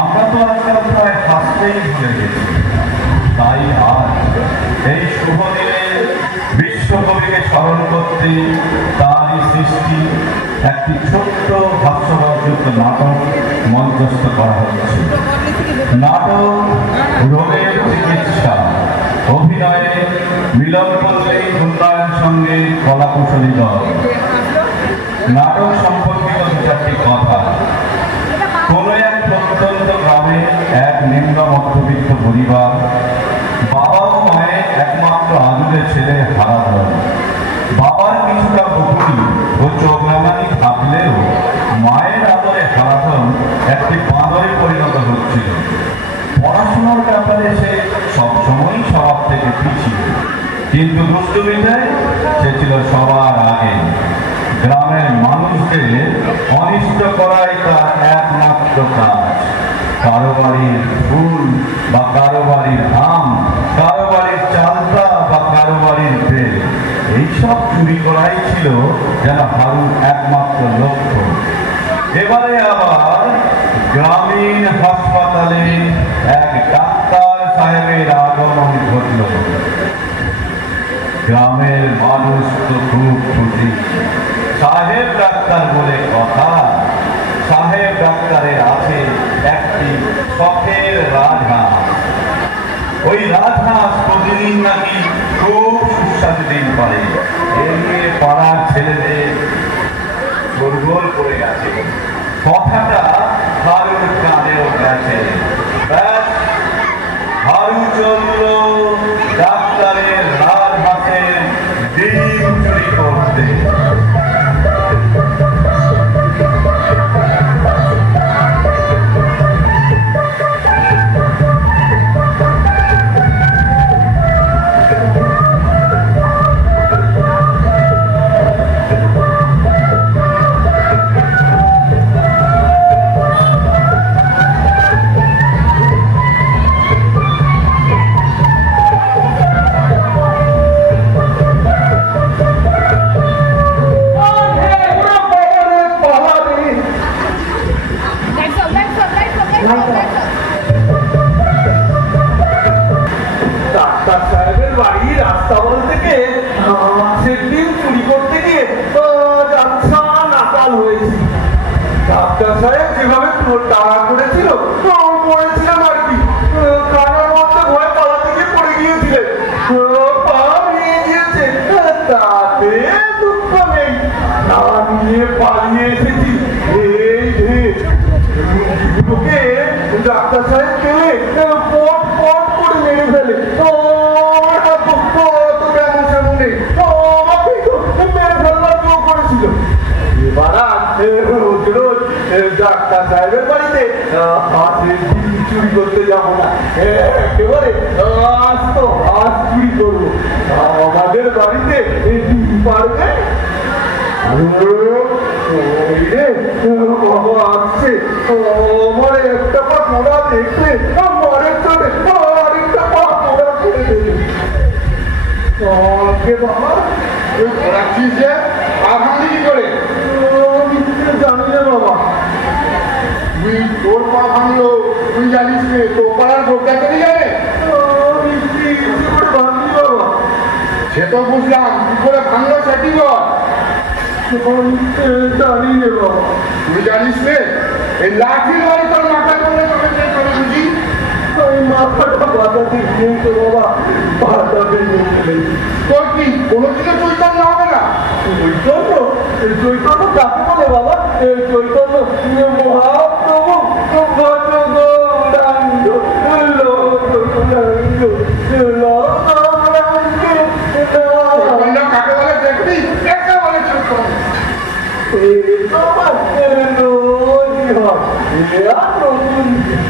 আমরা তো আজকাল প্রায় হাসতেই ভুলে গেছি। তাই আজ এই শুভ দিনে বিশ্বকবিকে স্মরণ করতে তারই সৃষ্টি একটি ছোট্ট হাস্যরসযুক্ত নাটক মঞ্চস্থ করা হচ্ছে। নাটক রোগের চিকিৎসা, অভিনয়ে মিলনপল্লী উন্নয়ন সঙ্গে কলাকুশলী দল। নাটক সম্পর্কিত দু চারটি কথা। কোন এক প্রত্যন্ত গ্রামে এক নিম্ন মধ্যবিত্ত পরিবার, বাবা ও মায়ের একমাত্র আদুরে ছেলে হারাধন। বাবার কিছুটা বকুটি ও চোখরাঙানি থাকলেও মায়ের আদরে হারাধন একটি বাঁদরে পরিণত হচ্ছিল। পড়াশোনার ব্যাপারে সে সবসময়ই সবার থেকে পিছিয়ে, কিন্তু দুষ্টুমিটায় সে ছিল সবার আগে। গ্রামের মানুষদের অনিষ্ট করাই তার একমাত্র কাজ। কারো বাড়ির ফুল বা কারো বাড়ির আম, কারো বাড়ির চালতা বা কারো বাড়ির বেল, এইসব চুরি করাই ছিল যেন হারুর একমাত্র লক্ষ্য। এবারে আবার গ্রামীণ হাসপাতালে এক ডাক্তার সাহেবের আগমন ঘটল। গ্রামের মানুষ তো খুব খুশি। সাহেব ডাক্তার বলে কথা। সাহেব ডাক্তারের আছে একটি শখের রাজহাঁস। ওই রাজহাঁস প্রতিদিন নাকি খুব সুস্বাদু দিন পারে। এ নিয়ে পাড়ার ছেলেদের গোলগোল করে গেছে। কথাটা হারুর কানেও গেছে। ব্যাস, হারু চলল ডাক্তারের রাজহাঁসের ডিম চুরি করতে। ডাক্তার সাহেবের বাড়ি রাস্তাবল থেকে মাছের ডিম চুরি করতে গিয়ে যাচ্ছা নাকাল হয়েছি। ডাক্তার সাহেব যেভাবে তাড়া করেছিল পড়েছিলাম আর কি। কানের মধ্যে ভয় পালাতে গিয়ে পড়ে গিয়েছিলেন, পা ভেঙে গিয়েছে, তাতে দুঃখ নেই। না নিয়ে পালিয়ে এসেছি। এইগুলোকে ডাক্তার সাহেব পেলে পট পট করে মেরে ফেলে। ডাক্তার সাহেবের বাড়িতে হাঁসের ডিম চুরি করতে যাবো না, একেবারে আস্ত হাঁস চুরি করবো। আমাদের বাড়িতে ডিম পারবে আসছে। আমার একটা পা পোড়া দেখবে, মারের চলে আরেকটা পা পোড়া করে দেবে। বাবা কি করে জানি না বাবা। তুই তোর পা ভাঙলো তুই জানিস নে, তো পাড়ার ভোটটা চলে যাবে। ভাঙি বাবা, সে তো বুঝলাম, কি করে ভাঙলো সেটি বল। জানি রে বাবা। তুই জানিস নে, এই লাঠির বাড়ি তোর মাথা করে বুঝি। ওই মাথাটা বাঁচাতে গিয়ে তো বাবা পাটা ভেঙে ফেলেছি। তোর কি কোনোদিনও চৈতন্য হবে না? চৈতন্য? চৈতন্য কাকে বলে বাবা? চৈতন্য মহাপ্রভু কাকে বলে দেখবি? কাকে বলে চৈতন্য?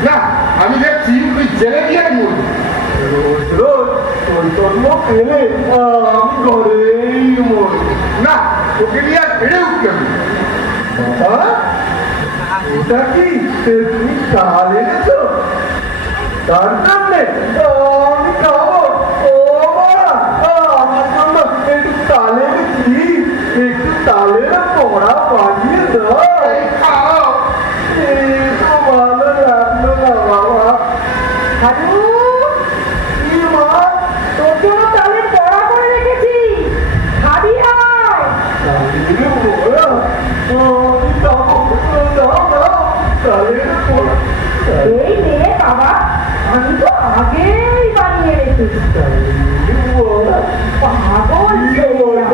না, আমি দেখছি তুই জেলে গিয়ে মরবি। রোজ রোজ চৈতন্য পেলে আমি ঘরেই মরব না, তোকে নিয়ে আর বেড়ে উঠতে হবে। বাবা, এটা কি তুমি চাল এনেছো? তার জন্যে আমি খাবো। ও বাবা, আমার জন্য একটু তালের ঘি, একটু তালের পড়া বানিয়ে দাও। খাও। তালের বড়া এই নে বাবা, আমি তো আগেই বানিয়ে রেখেছি। তালের বড়া পাগল ছেলেরা।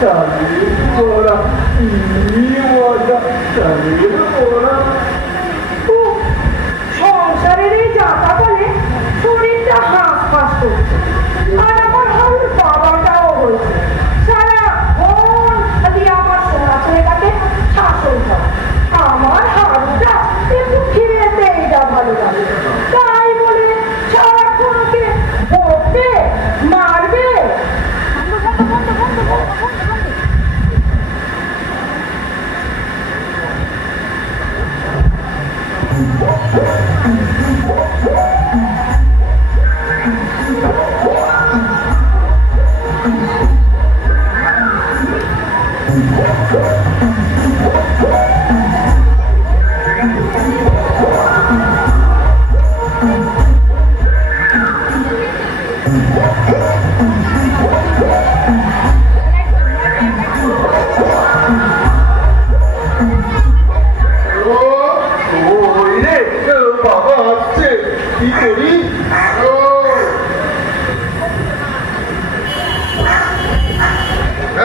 তালের বড়া কি মজা তালের বড়া উফ, সংসারের এই যাতাবলে শরীরটা হাঁস করছে। আর আমার হারুর বাবাটাও হয়েছে সারাক্ষণ খালি আমার সোনা ছেলেটাকে শাসন করে। আমার হারুটা একটু খেতেই যা ভালো লাগে, তাই বলে সারাক্ষণ ওকে বকবে, মারবে। ওই রে বাবা আসছে কি করি আরো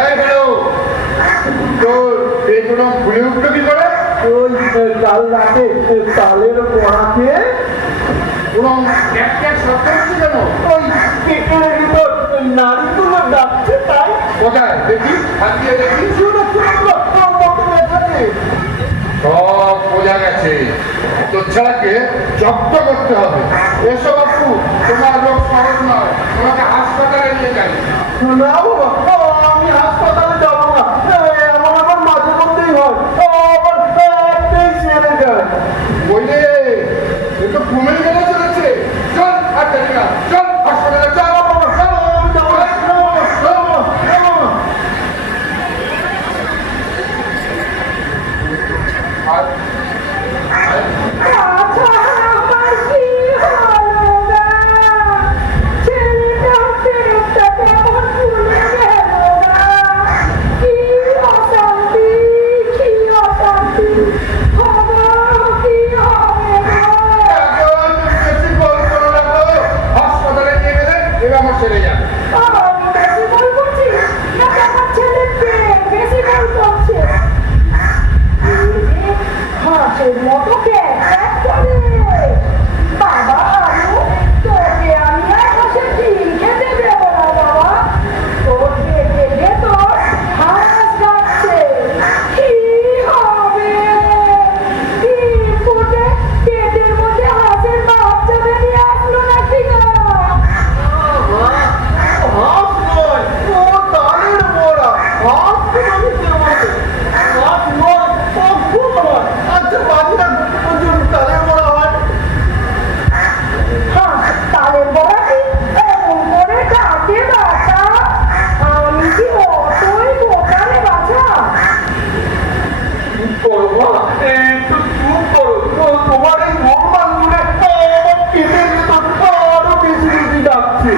এই বেরো তোর পেটগুলো ফুলে উঠলো কি করে? ওই কাল রাতে তালের বড়া খেয়ে কোনো ক্যাক ক্যাক শব্দ হচ্ছে কেন? ওই পেটের ভিতর নাড়িগুলো ডাকছে তাই কোথায় দেখি হাত দিয়ে দেখি। শুনো শুনো এখানে সব বোঝা গেছে, তোর ছেলেকে জব্দ করতে হবে। এসো বাপু, তোমার রোগ সহজ নয়, তোমাকে হাসপাতালে নিয়ে যাই। না বাবা আমি হাসপাতালে যাবো না এমন আমার মাঝে মধ্যেই হয় আবার একটাই সেরে যায় বইলে এ তো ঘুমে গেলে চলেছে। চল আর জানি না, চল হাসপাতালে চল। আমি যাবো না, যাবো না, যাবো না। আর আচ্ছা, আমার কি হলো গা? ছেলেটা পেটটা কেমন ফুলে গেল গা? কি অশান্তি, কি অশান্তি। খবর কি হবে গো? একজন বেশি বল করো না তো, হাসপাতালে নিয়ে গেলে এবার আমার ছেলে যাবে। আমি বেশি বল করছি নাকি আমার ছেলে পেট বেশি বল করছে? এই যে হাঁসের মতো ক্যাক ক্যাক করে। বাবা হারু, তোকে আমি আর হাঁসের ডিম খেতে দেবো না বাবা। তোর পেটে ভেতর হাঁস যাচ্ছে। কি হবে? ডিম ফুটে পেটের মধ্যে হাঁসের বাচ্চা বেরিয়ে আসলো নাকি না? হাঁস নয় ও তালের বড়া হাঁস তো আমি দেবো হাঁস নয় ও খুব নয় আচ্ছা বাজিরা প্রচুর তালের বড়া হয় তালের বড়া কি এমন করে ডাকে বাছা? আমি কি অতই বোকারে বাছা? চুপ করো মা একটু চুপ করো তোমার এই ভগবান গুলো আমার পেটের ভিতর আরো বেশি বেশি ডাকছে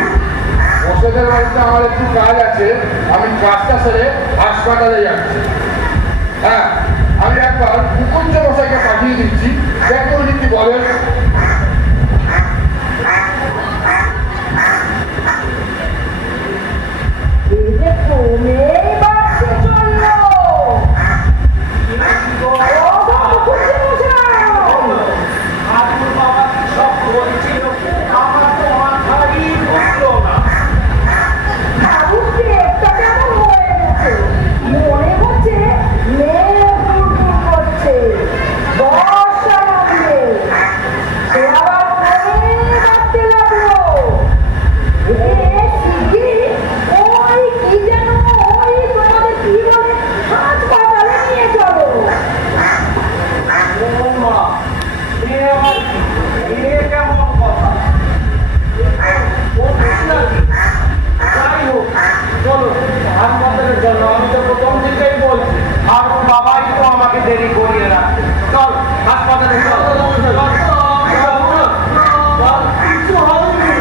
ওষুধের বাড়িতে আমার একটু কাজ আছে, আমি কাজটা সেরে হাসপাতালে যাচ্ছি। হ্যাঁ, আমি একবার মুকুন্দ মশাইকে পাঠিয়ে দিচ্ছি, দেখো উনি কি বলেন। এই যে কমেই বাড়ছে চললো। বড় বাবু খুঁজে বসাও। ঠাকুর বাবা কি সব বলছিল আমার তো মাথারই ঢুকলো না বাবুর পেটটা কেমন হয়ে গেছে? মনে হচ্ছে মেয়ে গুড়গুড় করছে। বর্ষা নামবে। সে আবার কমেই বাড়তে লাগলো। শিগগিরই ওই কি যেন ওই তোমাদের কি বলে হাসপাতালে নিয়ে চলো। ও মা এ আমার এ কেমন কথা ও ঠিক নাকি যাই হোক চলো হাসপাতালে চলো আমি তো প্রথম থেকেই বলছি আর ওর বাবাই তো আমাকে দেরি করিয়ে রাখছে চল হাসপাতালে চল কিছু হয়নি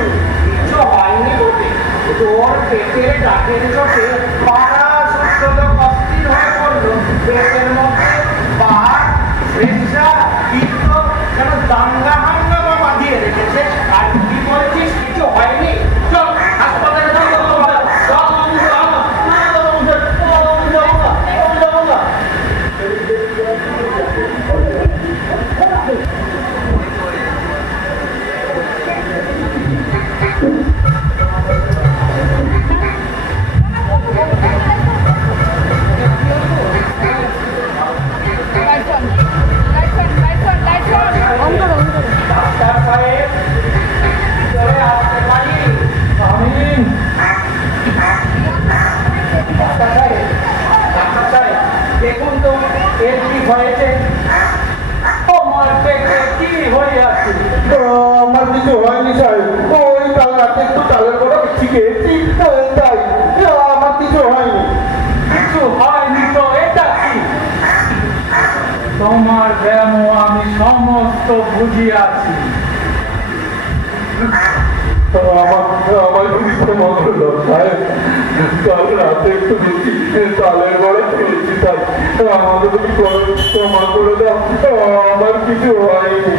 কিছু হয়নি বটে তোর পেটের ডাকের চোটে পাড়া সুস্থ অস্থির হয়ে পড়লো পেটের মধ্যে বাঘ প্রেশার তোমার ব্যায়াম আমি সমস্ত বুঝিয়াছি। আমার যদি ক্ষমা করলো সাহেব, কাল রাতে একটু বেশি তালের বড়া খেয়েছি, তাই আমাদের যদি ক্ষমা করে দাও, আমার কিছু হয়নি।